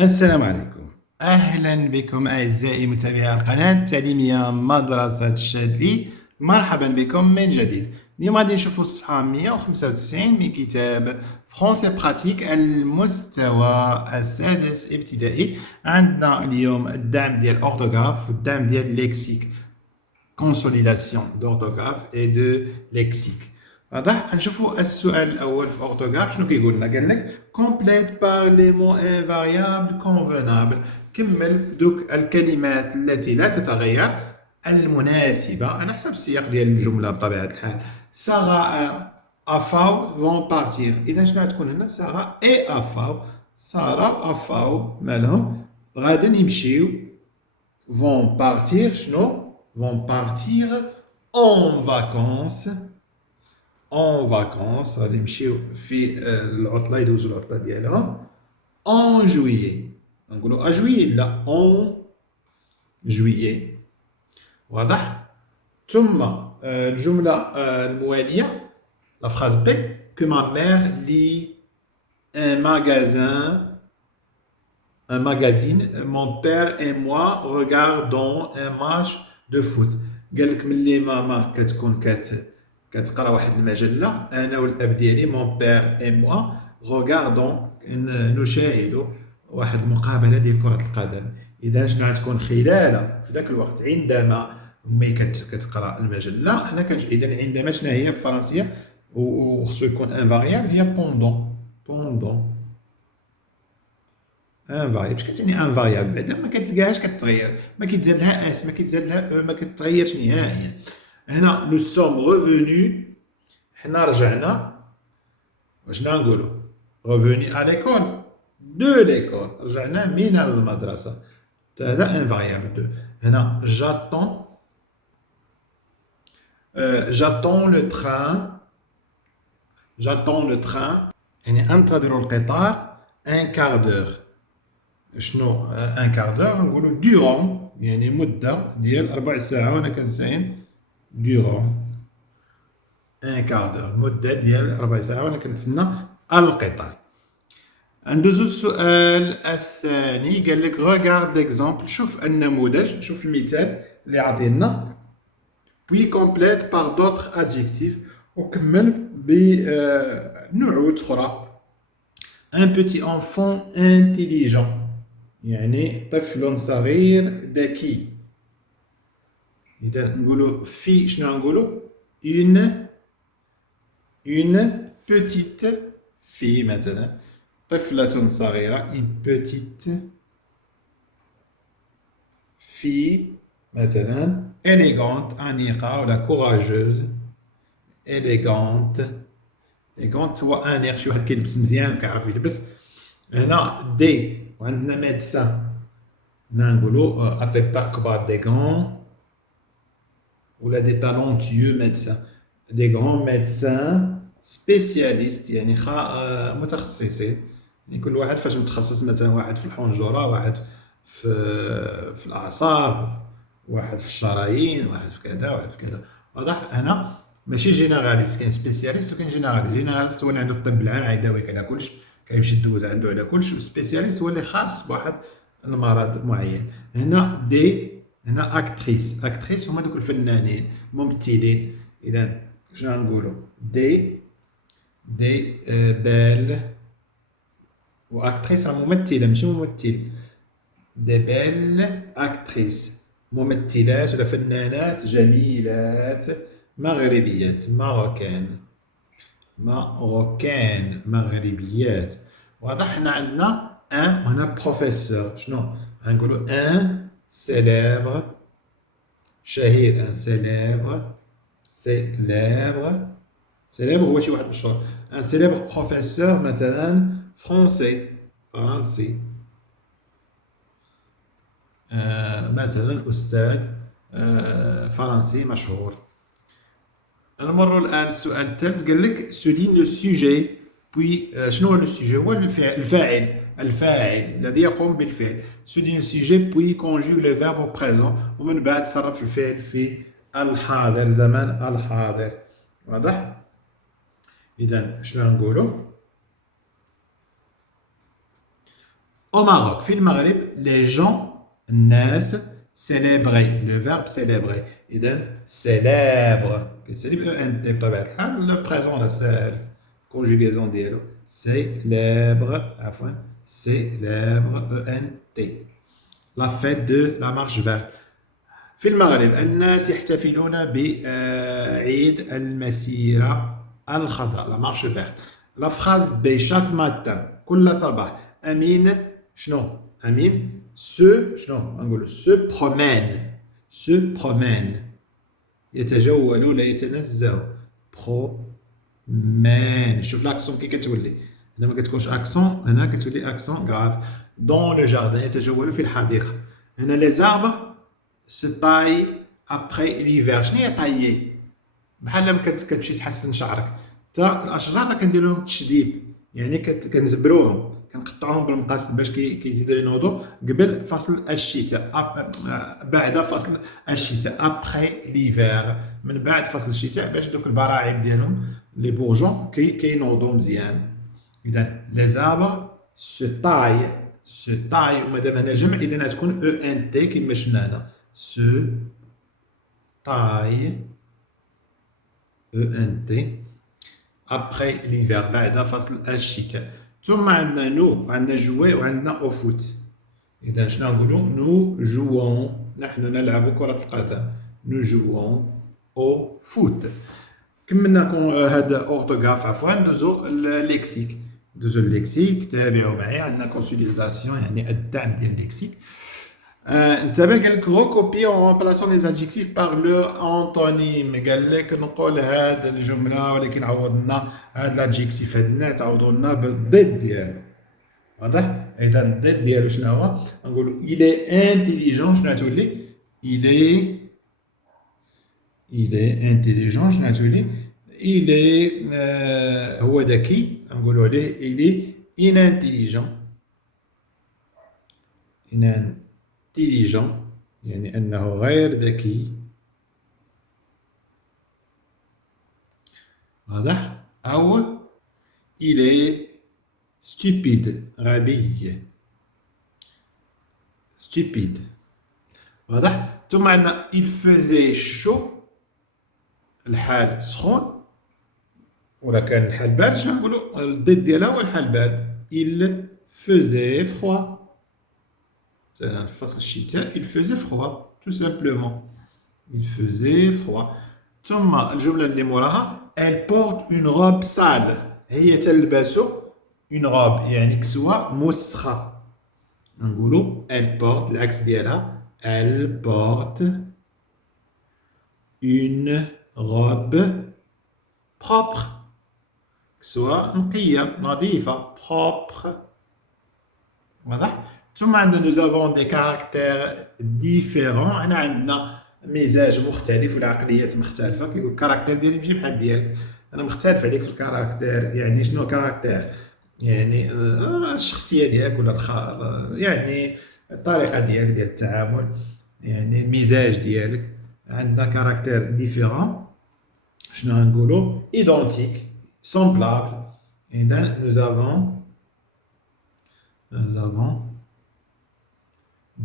السلام عليكم. أهلا بكم أعزائي متابعي القناة التعليمية مدرسة الشاذلي. مرحبا بكم من جديد. اليوم غادي نشوفوا الصفحة 195 من كتاب فرونسي براتيك المستوى السادس ابتدائي. عندنا اليوم الدعم ديال الأورتوغراف والدعم ديال الليكسيك، consolidation d'orthographe et de lexique. واضح؟ نشوفوا السؤال الأول في أورتوغراف شنو كيقول لنا؟ قال لك complète par les mots invariables convenables. كمل دوك الكلمات التي لا تتغير المناسبة على حسب السياق ديال الجملة بطبيعة الحال. سارة أفاو فون بارتير. إذا شنو غتكون هنا؟ سارة إي أفاو. سارة أفاو مالهم؟ غادي يمشيو vont partir شنو؟ vont partir en vacances. en vacances غادي يمشيو في العطلة، يدوزو العطلة ديالهم en juillet. نقولو a juillet لا en juillet. واضح؟ ثم الجملة الموالية la phrase B que ma mère lit un magazine, mon père et moi regardons un match de foot. قال لك ملي ماما كتكون كتقرا واحد المجله، انا والاب ديالي مون بير اي موا regardons نشاهد واحد المقابله ديال كره القدم. اذا شنو غتكون خلال في ذاك الوقت عندما مي كتقرا المجله حنا اذا عندما شنو هي بالفرنسيه وخصو يكون ان فاريابل هي بوندون ان فاريابل. اش كتعني ان فاريابل؟ بعدا ما كتلقاهاش كتغير، ما كيتزاد لها اس، ما كيتزاد لها ما كتغيرش نهائيا. هنا نو سوم ريفونو، حنا رجعنا. واش نقولوا؟ ريفوني ا ليكول دو ليكول، رجعنا من المدرسه. هذا ان فاريابل دو. هنا جاتون جاتون لو تران. جاتون لو تران يعني انتظر القطار ان كار دور. شنو ان كار دور؟ نقولوا دورون يعني مده ديال ربع ساعه وانا كنساين دورون ان كار دور، مده ديال ربع ساعه وانا كنتسنى القطار. ندوزو السؤال الثاني. قال لك regarde l'exemple، شوف النموذج، شوف المثال اللي عطينا puis complète par d'autres adjectifs وكمل بنعوت اخرى. un petit enfant intelligent يعني طفل صغير ذكي. إذا نقولوا في شنو نقولوا؟ une petite fille مثلا، طفلة صغيرة une petite fille مثلا. élégante أنيقة ولا courageuse. élégante élégante هو أنيق، شي واحد كيلبس مزيان كيعرف يلبس. هنا دي وعندنا ميدسان، هنا نقولوا أطباء كبار دي غون ولا دي تالونتيو ميدسان. دي غون ميدسان سبيسياليست يعني متخصصين، يعني كل واحد فاش متخصص، مثلا واحد في الحنجرة، واحد في الأعصاب، واحد في الشرايين، واحد في كذا، واحد في كذا. واضح؟ هنا ماشي جينيراليست، كاين سبيسياليست وكاين جينيراليست. جينيراليست هو اللي عنده الطب العام عيداوي على كلش، كيمشي يدوز عنده على كلش. سبيسياليست هو اللي خاص بواحد المرض معين. هنا دي، هنا اكتريس. اكتريس هما دوك الفنانين ممثلين. اذا شنو نقولوا؟ دي بال، واكتريس راه ممثله ماشي ممثل. دي بال اكتريس، ممثلات ولا فنانات جميلات مغربيات، ماروكان مغربيات. واضح؟ حنا عندنا ان وهنا بروفيسور. شنو غنقولوا؟ ان سيليبر شهير، ان سيليبر سيليبر هو شي واحد مشهور. ان سيليبر بروفيسور مثلا فرنسي. مثلا أستاذ فرنسي مشهور. نمر الآن السؤال الثالث. قال لك سولين لو سوجي بوي. شنو هو لو سوجي؟ هو الفاعل الذي يقوم بالفعل. سولين لو سوجي بوي كونجوغ لو فيرب او بريزون، ومن بعد صرف الفعل في الحاضر، زمان الحاضر. واضح؟ إذا شنو نقولوا؟ Au Maroc, في المغرب, les gens, الناس, célébrer, le verbe célébrer. إذا célèbre, كيسالي ENT بطبيعة الحال, le présent là, c'est conjugaison ديالو. Célèbre, عفوا, célèbre, ENT. La fête de la marche verte. في المغرب الناس يحتفلون بعيد المسيرة الخضراء, la marche verte. La phrase B, chaque matin, كل صباح, أمين شنو؟ أمين شنو؟ نقول se promène يتجول ولا يتنزه promène. شوف l'accent كي كتولي, هنا ما كتكونش accent, هنا كتولي accent grave. Dans le jardin, يتجول في الحديقة. هنا les arbres se taille après l'hiver. شنو هي طايي؟ بحال لما كتمشي تحسن شعرك. تا الاشجار راه كندير لهم تشديب، يعني كنزبروهم، كنقطعوهم بالمقص باش كيزيدوا ينوضوا قبل فصل الشتاء، بعد فصل الشتاء ابخي ليفير، من بعد فصل الشتاء باش دوك البراعم ديالهم لي بورجون كينوضوا مزيان. اذا لي زابر سو تاي ومادام هنا جمع اذا غتكون او ان تي كما شفنا هنا سو تاي او ان تي ابخي ليفير بعد فصل الشتاء. ثم عندنا نو، عندنا جوي وعندنا او فوت. اذا شنو نقولوا؟ نو جوون، نحن نلعب كرة القدم، نو جوون او فوت. كملنا هذا اورتوغراف عفوا. ندوزو الليكسيك، ندوزو الليكسيك، تابعوا معي. عندنا كونسوليداسيون يعني الدعم ديال الليكسيك. انتبه قال لك recopie en remplaçant les adjectifs par leur antonyme. قال لك نقول هذه الجمله ولكن عوضنا هذا الادجيكتيف هذا النعت عوضوا لنا بالضد ديالو. واضح؟ اذا الضد ديالو شنو هو؟ نقولوا il est intelligent. شنو غتولي؟ il est intelligent. شنو غتولي؟ il est هو ذكي، نقولوا عليه il est inintelligent. intelligent يعني أنه غير ذكي. واضح؟ أو il est stupide، غبي، stupide. واضح؟ ثم عندنا il faisait chaud، الحال سخون، ولا كان الحال بارد شنو نقولوا؟ الضد ديالها هو الحال بارد. il faisait froid. في فصل الشتاء il faisait froid tout simplement. il faisait froid. ثم الجملة اللي موراها elle porte une robe sale، هي تلبس une robe يعني كسوة مسخة. نقولوا elle porte العكس ديالها elle porte une robe propre، كسوة نقية نظيفة propre. واضح؟ ثم عندنا nous avons des caractères différents. أنا عندنا مزاج مختلف ولا عقليات مختلفة. كيقول الكاركتير ديالي ماشي بحال ديالك، أنا مختلف عليك في الكاركتير. يعني شنو كاركتير؟ يعني الشخصية ديالك ولا يعني الطريقة ديالك ديال التعامل، يعني المزاج ديالك. عندنا كاركتير ديفيرون. شنو غنقولوا؟ identique semblable. إذا nous avons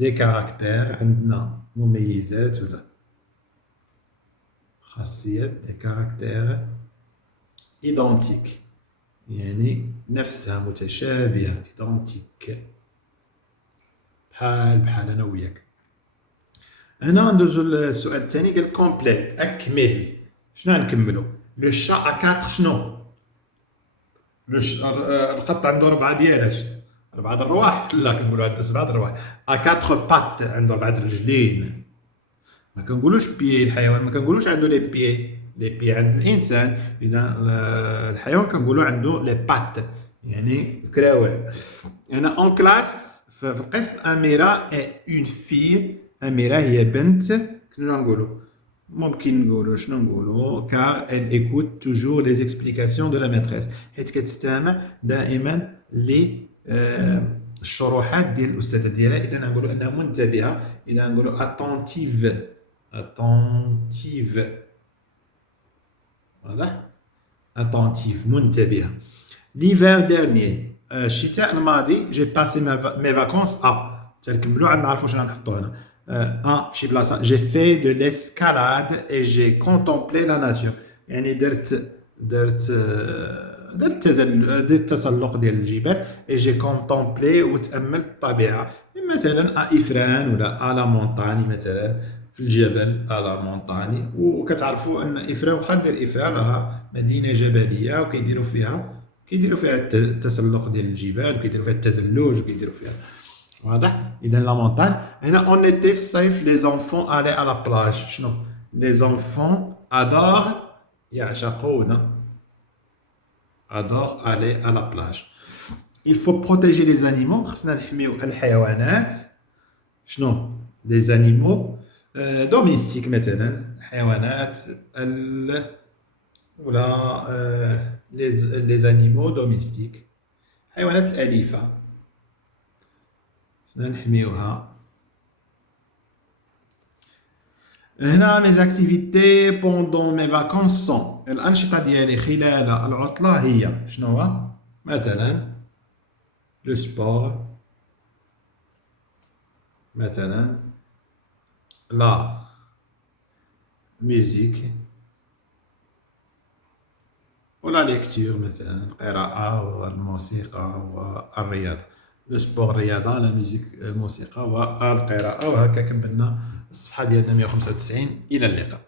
des caractères. عندنا مميزات ولا خاصيات des caractères identiques يعني نفسها متشابهة identique بحال أنا وياك. هنا ندوزو للسؤال الثاني. قال كومبليت أكمل. شنو غنكملو؟ لو شا ا 4 شنو؟ القط عنده 4 ديالاش؟ 4 الرواح؟ لا كنقولوا عنده 7 الرواح. ا 4 بات عنده 4 رجلين. ما كنقولوش بيي الحيوان، ما كنقولوش عنده لي بيي. لي بيي عند الانسان. اذا الحيوان كنقولوا عنده لي بات يعني الكراوع. هنا اون كلاس في القسم اميره اي اون في. اميره هي بنت. شنو نقولوا؟ ممكن نقولوا شنو نقولوا car elle écoute toujours les explications de la maîtresse، حيت كتستمع دائما الشروحات ديال الاستاذه ديالها. اذا نقولوا انها منتبهه. اذا نقولوا attentive. واضح؟ attentive منتبهه. l'hiver dernier الشتاء الماضي جي باسي مي فاكونس تنكملوا عاد نعرفوا شنو نحطوا هنا فشي بلاصه جي في دو ليسكالاد اي جي كونتومبلي لا ناتور يعني درت تسلق ديال الجبال اي جي كونتومبلي وتاملت الطبيعه مثلا افران ولا الا مونطاني مثلا في الجبل الا مونطاني وكتعرفوا ان افران واخا دير افران راها مدينه جبليه وكيديروا فيها التسلق ديال الجبال وكيديروا فيها التزلج وكيديروا فيها واضح اذا لا مونطان هنا اون ايتي في الصيف لي زونفون الي على بلاج شنو لي زونفون ادور يعشقون ادور الي على بلاج il faut protéger les animaux خصنا نحميو الحيوانات شنو les animaux دوميستيك مثلا الحيوانات ولا les animaux domestiques الحيوانات الأليفة خصنا نحميوها هنا mes activités pendant mes vacances sont الأنشطة ديالي خلال العطلة هي شنو هو مثلا لو سبور مثلا لا ميوزيك ولا ليكتور مثلا القراءة والموسيقى والرياضة لو سبور الرياضة لا ميوزيك الموسيقى والقراءة وهكا كملنا الصفحة ديالنا 195 إلى اللقاء